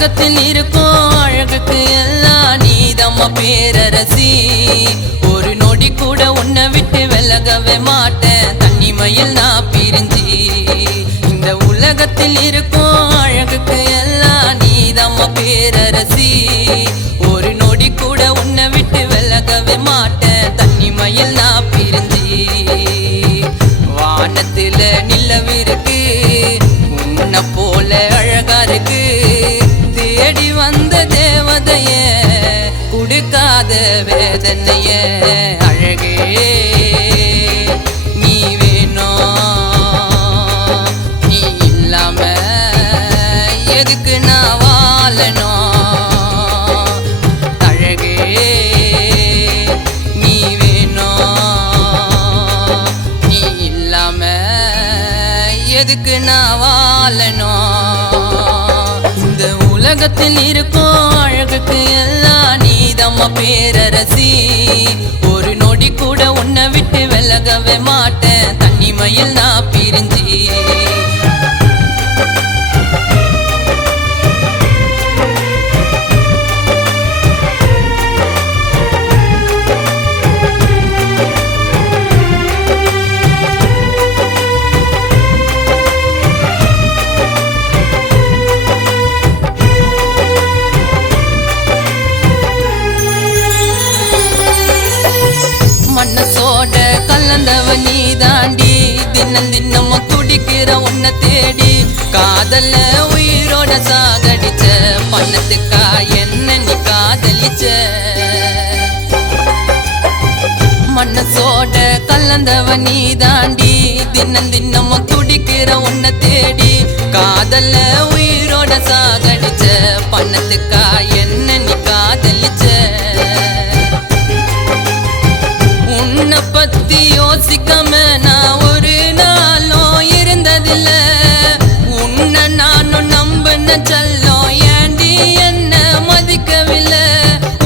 உலகத்தில் இருக்கும் அழகுக்கு எல்லாம் நீதம்மா பேரரசி. ஒரு நொடி கூட உன்னை விட்டு விலகவே மாட்டேன் தனிமையில் நான் பிரிஞ்சி. இந்த உலகத்தில் இருக்கும் அழகுக்கு எல்லாம் நீதம்மா பேரரசி. ஒரு நொடி கூட உன்னை விட்டு விலகவே மாட்டேன் தனிமையில் நான் பிரிஞ்சி. வானத்துல நிலவிருக்கு உன்னை போல அழகா இருக்கு. தேடி வந்த தேவதைய கொடுக்காத வேதனைய அழகே நீ வேணும். நீ இல்லாம எதுக்கு நான் வாழணும். அழகே நீ வேணும். நீ இல்லாம எதுக்கு நான் வாழணும். இந்த உலகத்தில் இருக்கும் அழகுக்கு எல்லாம் நீதம்மா பேரரசி. ஒரு நொடி கூட உன்னை விட்டு விலகவே மாட்டேன் தனிமையில் நான் பிரிஞ்சி. மனசோட கலந்தவ நீ தாண்டி. தினம் தினம் துடிக்கிற உன்னை தேடி. காதல்ல உயிரோட சாகடிச்ச பணத்துக்கா என்ன நீ காதலிச்ச. மனசோட கலந்தவ நீ தாண்டி. தினம் தினம் துடிக்கிற உன்னை தேடி. காதல்ல உயிரோட சாகடிச்ச பணத்துக்கா என்ன நீ காதலிச்ச. உன்னை பத்தி யோசிக்காம நான் ஒரு நாளும் இருந்ததில்ல. உன்னை நானும் நம்பின செல்லம் ஏண்டி என்ன மதிக்கவில்லை.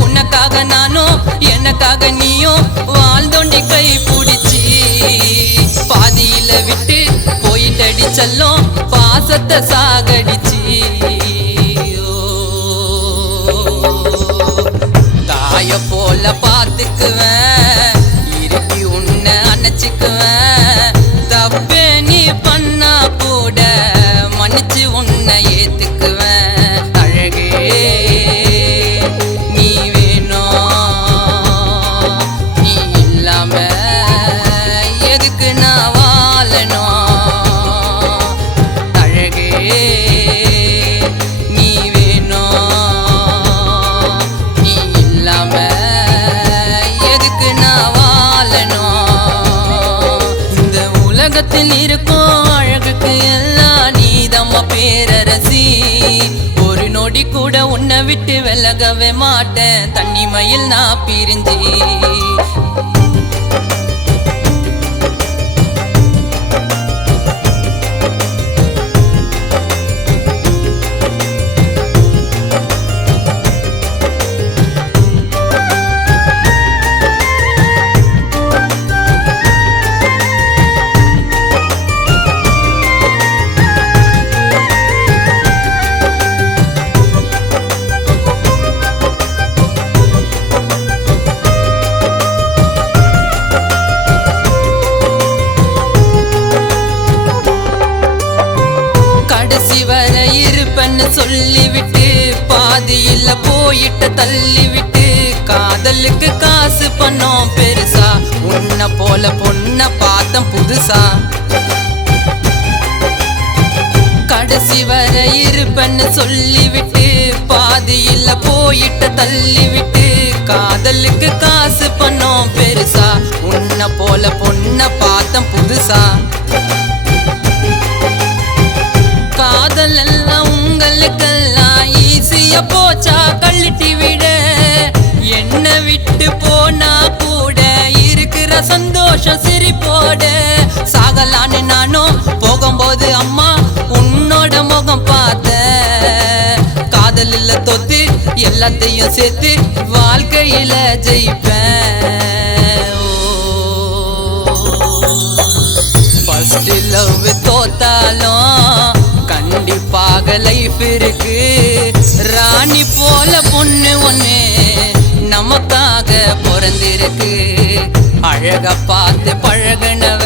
உனக்காக நானும் எனக்காக நீயும் வாழ்ந்தோண்டி கை பிடிச்சி. பாதியில விட்டு போயிட்டடி செல்லம் பாசத்தை சாகடிச்சி. தாய போல பார்த்துக்குவேன் உன்னை அணைச்சிக்குவேன். தப்பே நீ பண்ணா கூட மன்னிச்சு உன்னை ஏத்துக்குவேன். அழகே நீ வேணும். நீ இல்லாம எதுக்கு நான் வாழணும். அழகே நீ வேணும். நீ இல்லாம எதுக்கு நான் இந்த உலகத்தில் இருக்கும் அழகுக்கு எல்லாம் நீதம்மா பேரரசி. ஒரு நொடி கூட உன்னை விட்டு விலகவே மாட்டேன் தனிமையில் நான் பிரிஞ்சி. வரை இருப்பன்னு சொல்லிவிட்டு பாதியில போயிட்ட தள்ளிவிட்டு. காதலுக்கு காசு பண்ணோம் பெருசா. உன்னை போல பொண்ண பார்த்தம் புதுசா. கடைசி வரை இருப்பன்னு சொல்லிவிட்டு பாதியில போயிட்ட தள்ளிவிட்டு. காதலுக்கு காசு பண்ணோம் பெருசா. உன்னை போல பொண்ண பார்த்தம் புதுசா. காதல் எல்லாம் உங்களுக்கெல்லாம் ஈஸியா போச்சா கழட்டி விட. என்ன விட்டு போனா கூட இருக்கிற சந்தோஷம் சிரிப்போட. சாகலான்னு நானும் போகும்போது அம்மா உன்னோட முகம் பார்த்த. காதல் இல்ல தொத்து எல்லாத்தையும் சேர்த்து வாழ்க்கையில ஜெயிப்பேன். ஃபர்ஸ்ட் லவ் தோத்தாலும் கண்டிப்பாக லைஃப் இருக்கு. போல பொண்ணு ஒண்ணு நமக்காக பிறந்திருக்கு. அழக பார்த்து பழகுனவ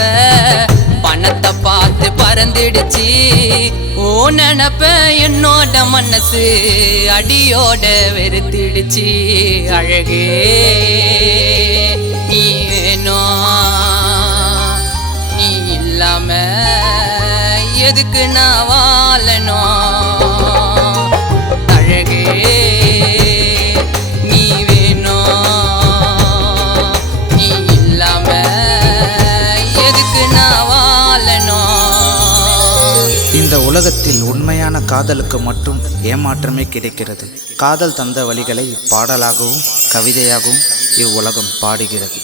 பணத்தை பார்த்து பறந்துடுச்சு. ஓ நினப்ப என்னோட மனசு அடியோட வெறுத்திடுச்சு. அழகே நீ வேணும், நீ இல்லாம எதுக்கு நான் வாழணும். அழகே நீ வேணும், நீ இல்லாம எதுக்கு நான் வாழணும். இந்த உலகத்தில் உண்மையான காதலுக்கு மட்டும் ஏமாற்றமே கிடைக்கிறது. காதல் தந்த வழிகளை பாடலாகவும் கவிதையாகவும் இவ்வுலகம் பாடுகிறது.